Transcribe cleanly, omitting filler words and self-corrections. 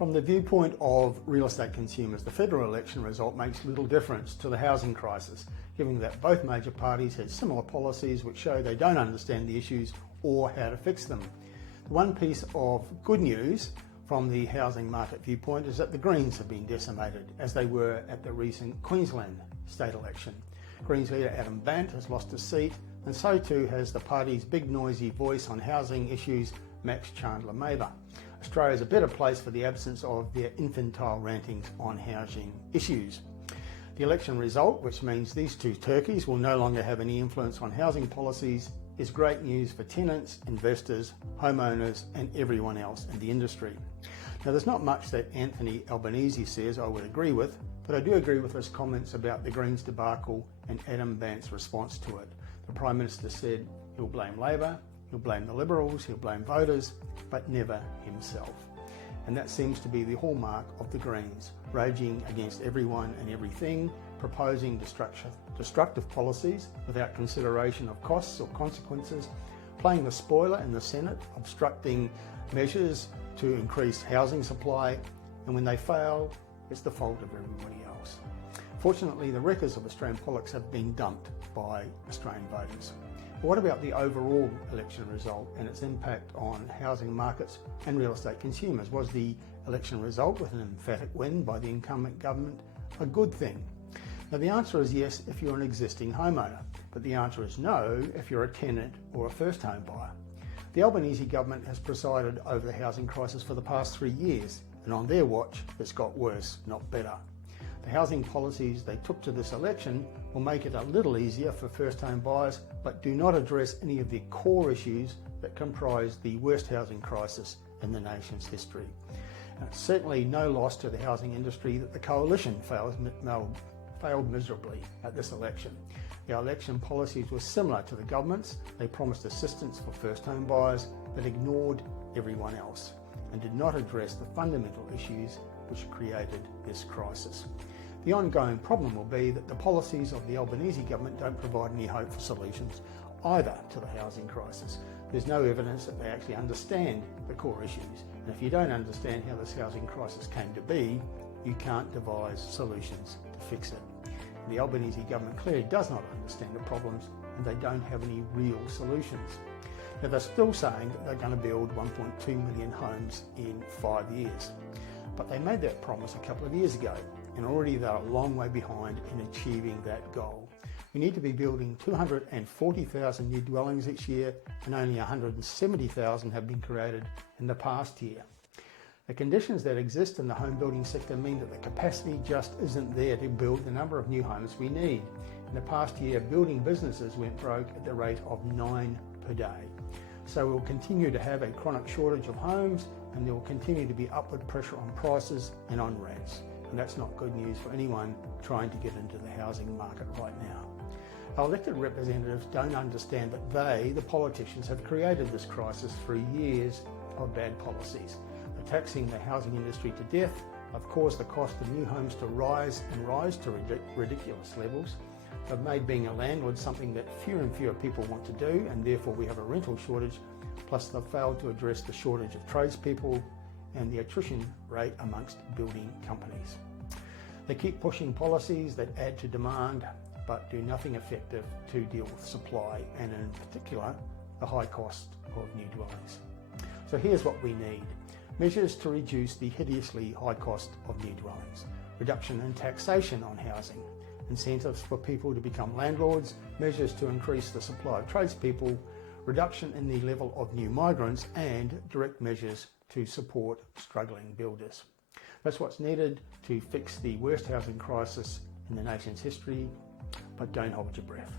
From the viewpoint of real estate consumers, the federal election result makes little difference to the housing crisis, given that both major parties had similar policies which show they don't understand the issues or how to fix them. The one piece of good news from the housing market viewpoint is that the Greens have been decimated, as they were at the recent Queensland state election. Greens leader Adam Bant has lost his seat, and so too has the party's big noisy voice on housing issues, Max Chandler-Mather. Australia is a better place for the absence of their infantile rantings on housing issues. The election result, which means these two turkeys will no longer have any influence on housing policies, is great news for tenants, investors, homeowners and everyone else in the industry. Now, there's not much that Anthony Albanese says I would agree with, but I do agree with his comments about the Greens debacle and Adam Bant's response to it. The Prime Minister said he'll blame Labor, he'll blame the Liberals, he'll blame voters, but never himself. And that seems to be the hallmark of the Greens, raging against everyone and everything, proposing destructive policies without consideration of costs or consequences, playing the spoiler in the Senate, obstructing measures to increase housing supply, and when they fail, it's the fault of everybody else. Fortunately, the records of Australian politics have been dumped by Australian voters. But what about the overall election result and its impact on housing markets and real estate consumers? Was the election result, with an emphatic win by the incumbent government, a good thing? Now, the answer is yes if you're an existing homeowner, but the answer is no if you're a tenant or a first home buyer. The Albanese government has presided over the housing crisis for the past 3 years, and on their watch, it's got worse, not better. The housing policies they took to this election will make it a little easier for first home buyers, but do not address any of the core issues that comprise the worst housing crisis in the nation's history. And it's certainly no loss to the housing industry that the coalition failed miserably at this election. The election policies were similar to the government's. They promised assistance for first home buyers, but ignored everyone else and did not address the fundamental issues which created this crisis. The ongoing problem will be that the policies of the Albanese government don't provide any hope for solutions either to the housing crisis. There's no evidence that they actually understand the core issues, and if you don't understand how this housing crisis came to be, you can't devise solutions to fix it. The Albanese government clearly does not understand the problems, and they don't have any real solutions. Now, they're still saying that they're going to build 1.2 million homes in 5 years. But they made that promise a couple of years ago, and already they're a long way behind in achieving that goal. We need to be building 240,000 new dwellings each year, and only 170,000 have been created in the past year. The conditions that exist in the home building sector mean that the capacity just isn't there to build the number of new homes we need. In the past year, building businesses went broke at the rate of 9 per day. So we'll continue to have a chronic shortage of homes, and there will continue to be upward pressure on prices and on rents. And that's not good news for anyone trying to get into the housing market right now. Our elected representatives don't understand that they, the politicians, have created this crisis through years of bad policies. They're taxing the housing industry to death, have caused the cost of new homes to rise to ridiculous levels. They've made being a landlord something that fewer and fewer people want to do, and therefore we have a rental shortage. Plus, they've failed to address the shortage of tradespeople and the attrition rate amongst building companies. They keep pushing policies that add to demand but do nothing effective to deal with supply, and in particular the high cost of new dwellings. So here's what we need: measures to reduce the hideously high cost of new dwellings, reduction in taxation on housing, incentives for people to become landlords, measures to increase the supply of tradespeople, reduction in the level of new migrants, and direct measures to support struggling builders. That's what's needed to fix the worst housing crisis in the nation's history, but don't hold your breath.